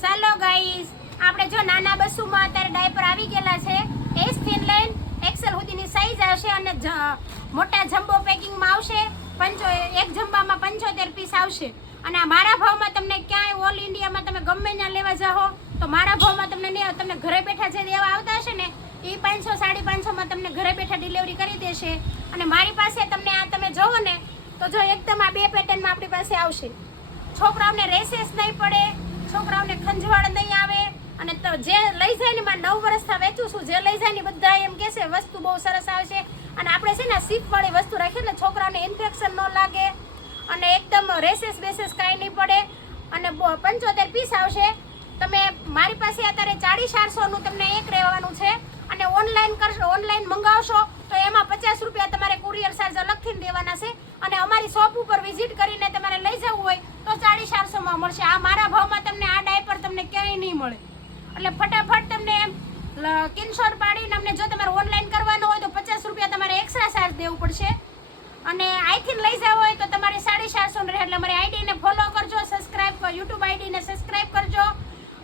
ચાલો ગાઈસ, આપણે જો નાના બસુમાં અત્યારે ડાયપર આવી ગયેલા છે. એસ થી લઈને એક્સેલ સુધીની સાઈઝ આવશે અને મોટા જમ્બો પેકિંગમાં આવશે. એક જમ્બામાં 75 પીસ આવશે. અને આ મારા ભાવમાં તમને ક્યાંય ઓલ ઇન્ડિયામાં તમે ગમે ત્યાં લેવા જાઓ તો મારા ભાવમાં તમને નહીં, તમને ઘરે બેઠા જે દેવા આવતા હશે ને એ 500 550 તમને ઘરે બેઠા ડિલિવરી કરી દેશે. અને મારી પાસે તમને આ તમે જોવો ને તો જો એકદમ આ 2 પેટર્નમાં આપણી પાસે આવશે. છોકરાઓને રેસેસ નહીં પડે, છોકરાઓને ખંજવાળ નહીં આવે. અને તો જે લઈ જાય ને માં 9 વર્ષથી વેચું છું, જે લઈ જાય ને બધા એમ કહેશે વસ્તુ બહુ સરસ આવશે. અને આપણે છે ને સીપવાળી વસ્તુ રાખીએ એટલે છોકરાઓને ઇન્ફેક્શન ન લાગે અને એકદમ રેસેસ બેસેસ કાંઈ નહીં પડે. અને 75 પીસ આવશે. તમે મારી પાસે અત્યારે 450 તમને એક રહેવાનું છે. અને ઓનલાઈન કરશો, ઓનલાઈન મંગાવશો તો એમાં 50 રૂપિયા તમારે કુરિયર ચાર્જ અલગથી દેવાના છે. અને અમારી શોપ ઉપર વિઝિટ કરીને તમારે લઈ જવું હોય તો 450 મળશે. આ મારા ભાવમાં તમને આ ડાયપર તમને ક્યાંય નહીં મળે. એટલે ફટાફટ તમને સ્ક્રીનશોટ પાડીને અમને જો તમારે ઓનલાઈન કરવાનું હોય તો 50 રૂપિયા તમારે એક્સ્ટ્રા ચાર્જ દેવું પડશે. અને અહીંથી લઈ જવું હોય તો તમારે 450 રહે. એટલે મારી આઈડીને ફોલો કરજો, સબસ્ક્રાઈબ કરો, યુટ્યુબ આઈડીને સબસ્ક્રાઈબ કરજો.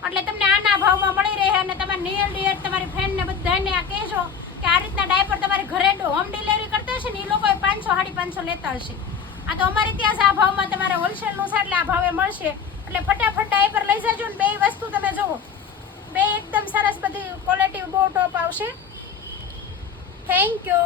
એટલે તમને આના ભાવમાં મળી રહે. અને તમારે નિયર ડિયર તમારી ફ્રેન્ડને બધાને આ કહેજો કે આ રીતના ડાયપર તમારી ઘરે હોમ ડિલિવરી કરતા હશે ને એ લોકોએ 500 550 લેતા હશે. આ તો અમારે ત્યાં જ આ ભાવમાં તમારે હોલસેલનું છે એટલે આ ભાવે મળશે. એટલે ફટાફટ ડાયપર લઈ જજો. ને 2 વસ્તુ તમે જુઓ, 2 એકદમ સરસ બધી ક્વોલિટી બહુ ટોપ આવશે. Thank you.